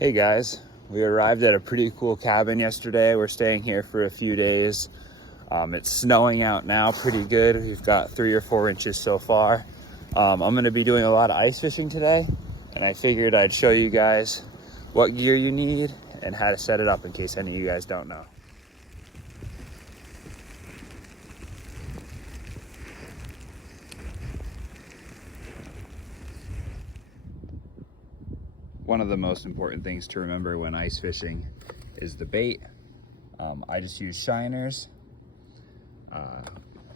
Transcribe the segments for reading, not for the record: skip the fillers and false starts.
Hey guys, we arrived at a pretty cool cabin yesterday. We're staying here for a few days. It's snowing out now pretty good. We've got 3 or 4 inches so far. I'm going to be doing a lot of ice fishing today, and I figured I'd show you guys what gear you need and how to set it up in case any of you guys don't know. One of the most important things to remember when ice fishing is the bait. I just use shiners.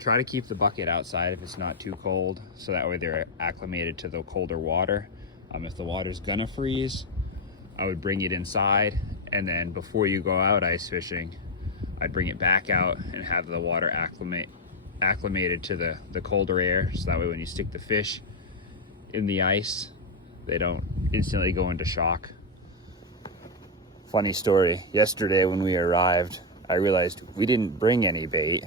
Try to keep the bucket outside if it's not too cold, so that way they're acclimated to the colder water. If the water's gonna freeze, I would bring it inside, and then before you go out ice fishing, I'd bring it back out and have the water acclimated to the colder air, so that way when you stick the fish in the ice, they don't instantly go into shock. Funny story, yesterday when we arrived, I realized we didn't bring any bait.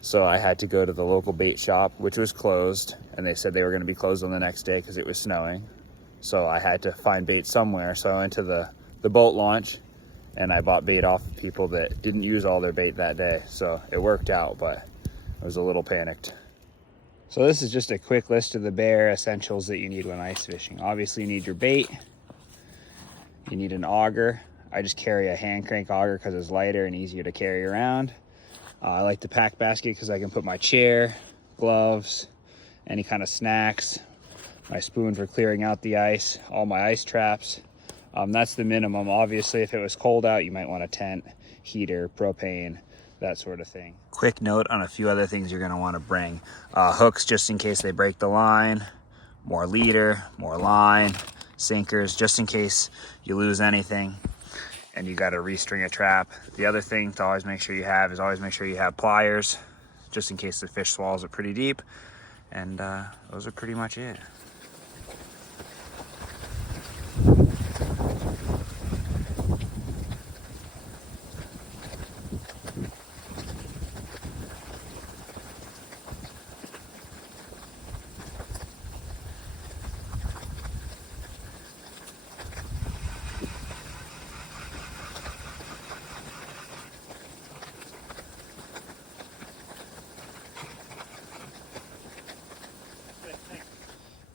So I had to go to the local bait shop, which was closed, and they said they were gonna be closed on the next day because it was snowing. So I had to find bait somewhere. So I went to the boat launch and I bought bait off of people that didn't use all their bait that day. So it worked out, but I was a little panicked. So this is just a quick list of the bare essentials that you need when ice fishing. Obviously you need your bait, you need an auger. I just carry a hand crank auger because it's lighter and easier to carry around. I like the pack basket because I can put my chair, gloves, any kind of snacks, my spoon for clearing out the ice, all my ice traps. That's the minimum. Obviously if it was cold out, you might want a tent, heater, propane, that sort of thing. Quick note on a few other things you're gonna wanna bring. Hooks just in case they break the line, more leader, more line, sinkers just in case you lose anything and you gotta restring a trap. The other thing to always make sure you have is always make sure you have pliers just in case the fish swallows it pretty deep. And those are pretty much it.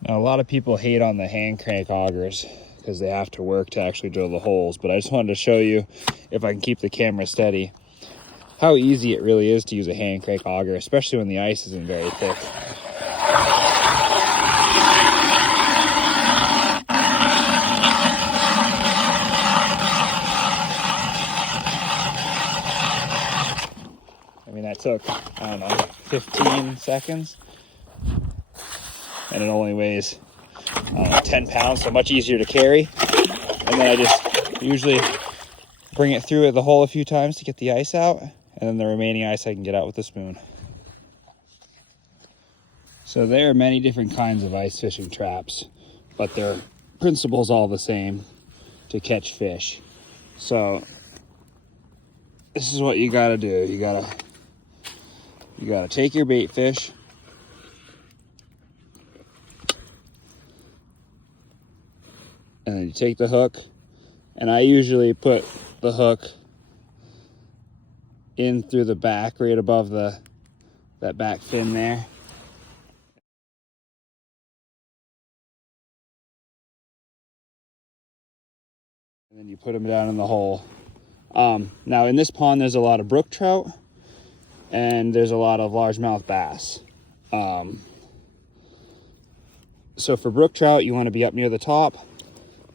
Now, a lot of people hate on the hand crank augers because they have to work to actually drill the holes, but I just wanted to show you, if I can keep the camera steady, how easy it really is to use a hand crank auger, especially when the ice isn't very thick. I mean, that took, I don't know, 15 seconds. And it only weighs 10 pounds, so much easier to carry. And then I just usually bring it through the hole a few times to get the ice out, and then the remaining ice I can get out with the spoon. So there are many different kinds of ice fishing traps, but their principle's all the same, to catch fish. So this is what you gotta do. You gotta take your bait fish, and then you take the hook, and I usually put the hook in through the back, right above that back fin there. And then you put them down in the hole. Now in this pond, there's a lot of brook trout, and there's a lot of largemouth bass. So for brook trout, you want to be up near the top.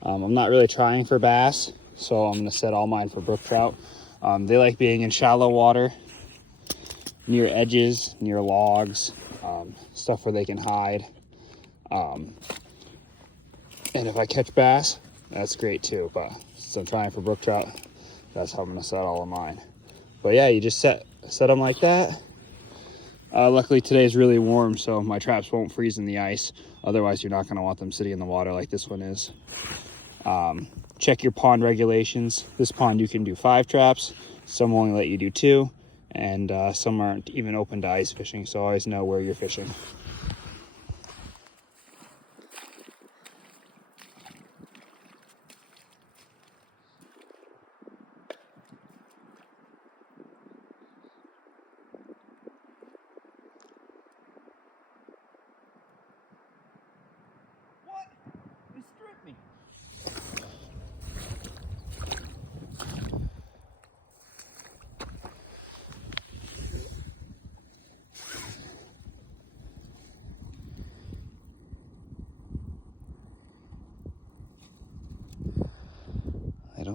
I'm not really trying for bass, so I'm going to set all mine for brook trout. They like being in shallow water, near edges, near logs, stuff where they can hide. And if I catch bass, that's great too, but since I'm trying for brook trout, that's how I'm going to set all of mine. But yeah, you just set them like that. Luckily today's really warm, so my traps won't freeze in the ice. Otherwise, you're not going to want them sitting in the water like this one is. Check your pond regulations. This pond you can do 5 traps, some will only let you do 2, and some aren't even open to ice fishing, so always know where you're fishing.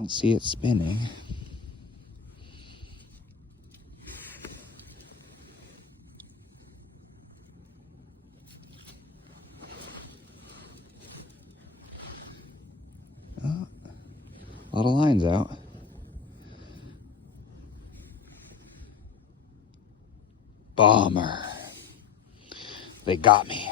don't see it spinning. Oh, a lot of lines out. Bummer. They got me.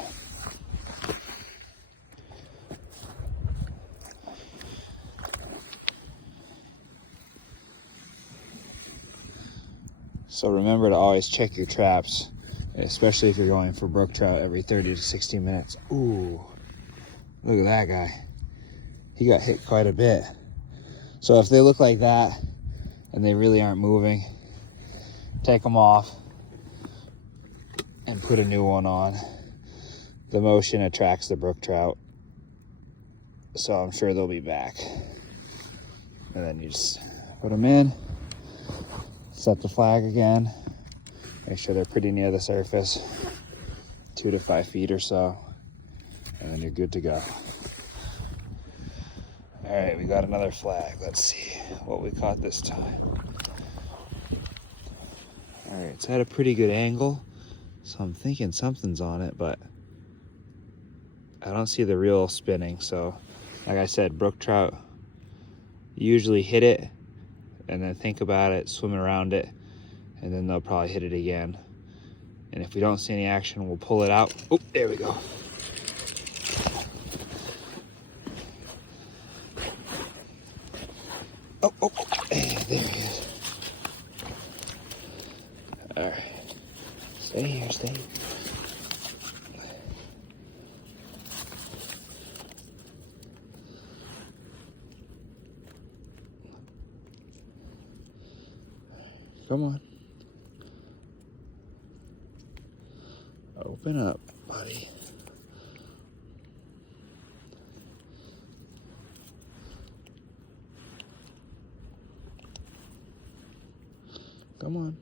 So remember to always check your traps, especially if you're going for brook trout every 30 to 60 minutes. Ooh, look at that guy. He got hit quite a bit. So if they look like that and they really aren't moving, take them off and put a new one on. The motion attracts the brook trout, so I'm sure they'll be back. And then you just put them in, set the flag again, make sure they're pretty near the surface, 2 to 5 feet or so, and then you're good to go. All right, we got another flag. Let's see what we caught this time. All right, it's at a pretty good angle, so I'm thinking something's on it, but I don't see the reel spinning. So like I said, brook trout usually hit it and then think about it, swim around it, and then they'll probably hit it again. And if we don't see any action, we'll pull it out. Oh, there we go. Oh, hey, there he is. All right, stay here, stay here. Come on. Open up, buddy. Come on.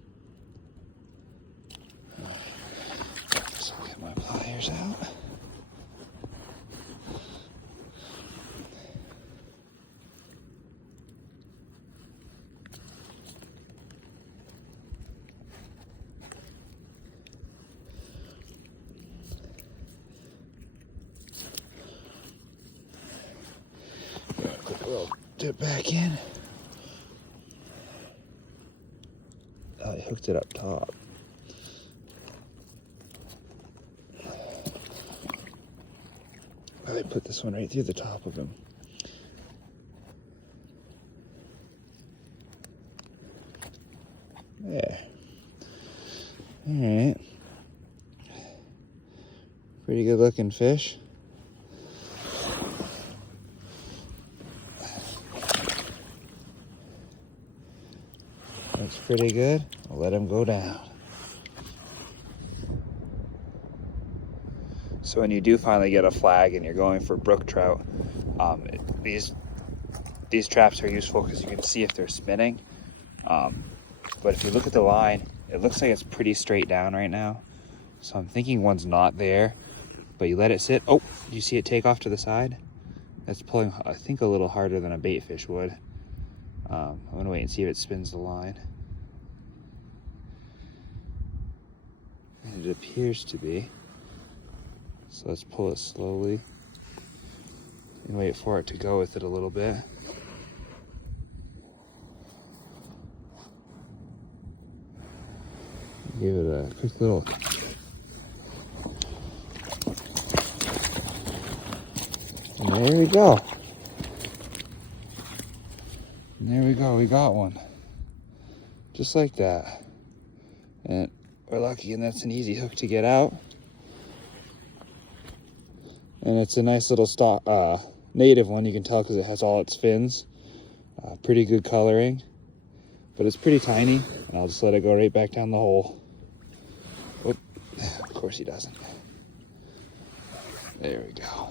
All right. So I'll get my pliers out. Put a little dip back in. I hooked it up top. I put this one right through the top of him. There. All right. Pretty good looking fish. Looks pretty good. I'll let him go down. So when you do finally get a flag and you're going for brook trout, these traps are useful because you can see if they're spinning. But if you look at the line, it looks like it's pretty straight down right now. So I'm thinking one's not there, but you let it sit. Oh, you see it take off to the side? That's pulling, I think, a little harder than a bait fish would. I'm gonna wait and see if it spins the line. And it appears to be. So let's pull it slowly and wait for it to go with it a little bit. Give it a quick little. And there we go. And there we go, we got one. Just like that. And we're lucky, and that's an easy hook to get out. And it's a nice little stock, native one, you can tell because it has all its fins. Pretty good coloring, but it's pretty tiny, and I'll just let it go right back down the hole. Whoop. Of course he doesn't. There we go.